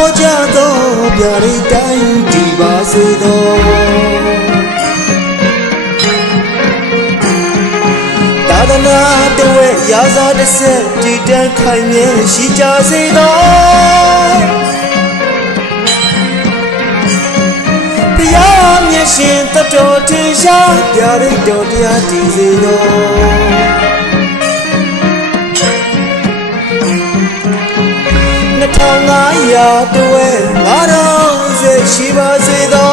ခေါ်ကြသောဗျာဒိတ်တိုင်းဒီပါစေသောသာသနာတဝဲရာဇာတစ်ဆက်တည်တံ့ခိုင်မြဲရှိကြစေသောဘုရားမြတ်ရှင်တတော်ထင်ရှားဗျာဒိတ်တော်တရားတည်စေသော2500တဝဲ9000ဆွေရှိပါစေသော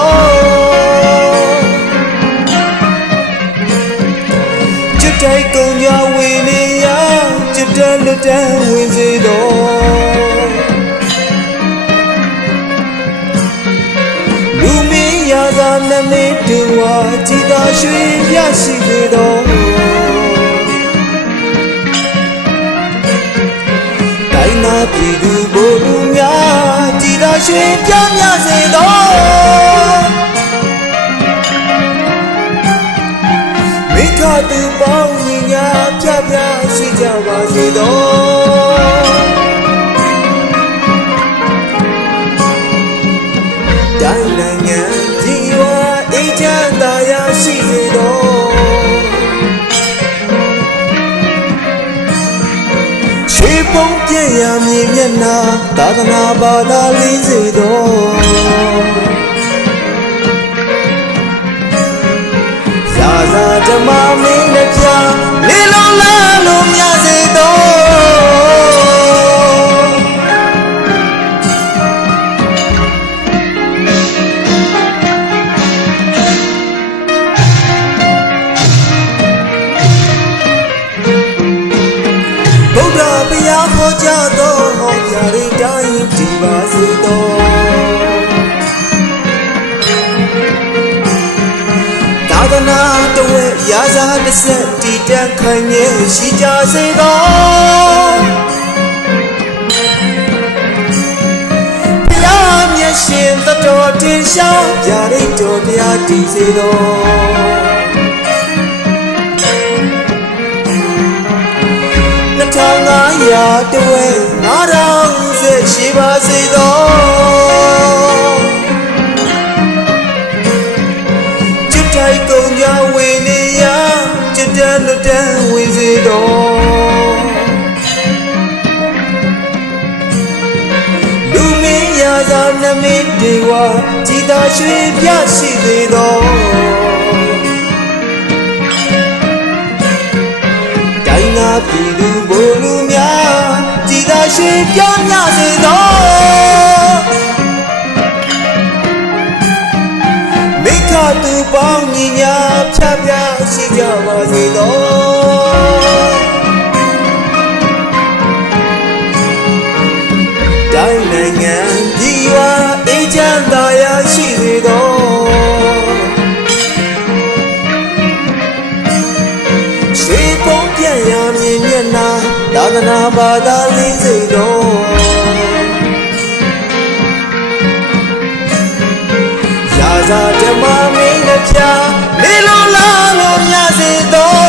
ကျွတ်တိုက်ကုန်ကြဝေနေရကျွတ်တက်လွတ်တန်းဝင်စေသောလူမင်းရာဇာနမေတူဝါကြည်သာရွှေပြရှိစေသောတိုင်းနာပြည်သူဘိုလ်လူများကြည်သာရွှေပြမြစေသောမိခသူပေါင်းညီညာဖြတ်ဖြတ်ရှိကြပါစေသောတိုင်းနိုင်ငံကြီးဝါအေးချမ်းသာယာရှိစေသောရွှေပုံပြည့်ရမြင်မျက်နှာသာသနာဘာသာလင်းစေသောရာဇာဓမ္မမင်းနဲ့ပြလေလုံးလာလို့မြစေသောဗုဒ္ဓဘုရားဟောကြားသောဟောကြားရတိုင်းဒီပါစေသောသာသနာတဝဲရာဇာတစ်ဆက်တည်တံ့ခိုင်မြဲရှိကြစေသောဘုရားမြတ်ရှင်တတော်ထင်ရှားဗျာဒိတ်တော်တရားတည်စေသော2500တဝဲ9000ဆွေရှိပါစေသောကျွတ်တိုက်ကုန်ကြဝေနေရကျွတ်တက်လွတ်တန်းဝင်စေသောလူမင်းရာဇာနမိတ်တေဝါကြည်သာရွှေပြရှိစေသောတိုင်းနာပြည်သူဘိုလ်လူများကြည်သာရွှေပြမြစေသောမိခသူပေါင်းညီညာဖြတ်ဖြတ်ရှိကြပါစေသောတိုင်းနိုင်ငံကြီးဝါအေးချမ်းသာယာရှိစေသောရွှေပုံပြည့်ရမြင်မျက်နှာသာသနာဘာသာလင်းစေသောရာဇာဓမ္မမင်းနဲ့ပြလေလုံးလာလို့မြစေသော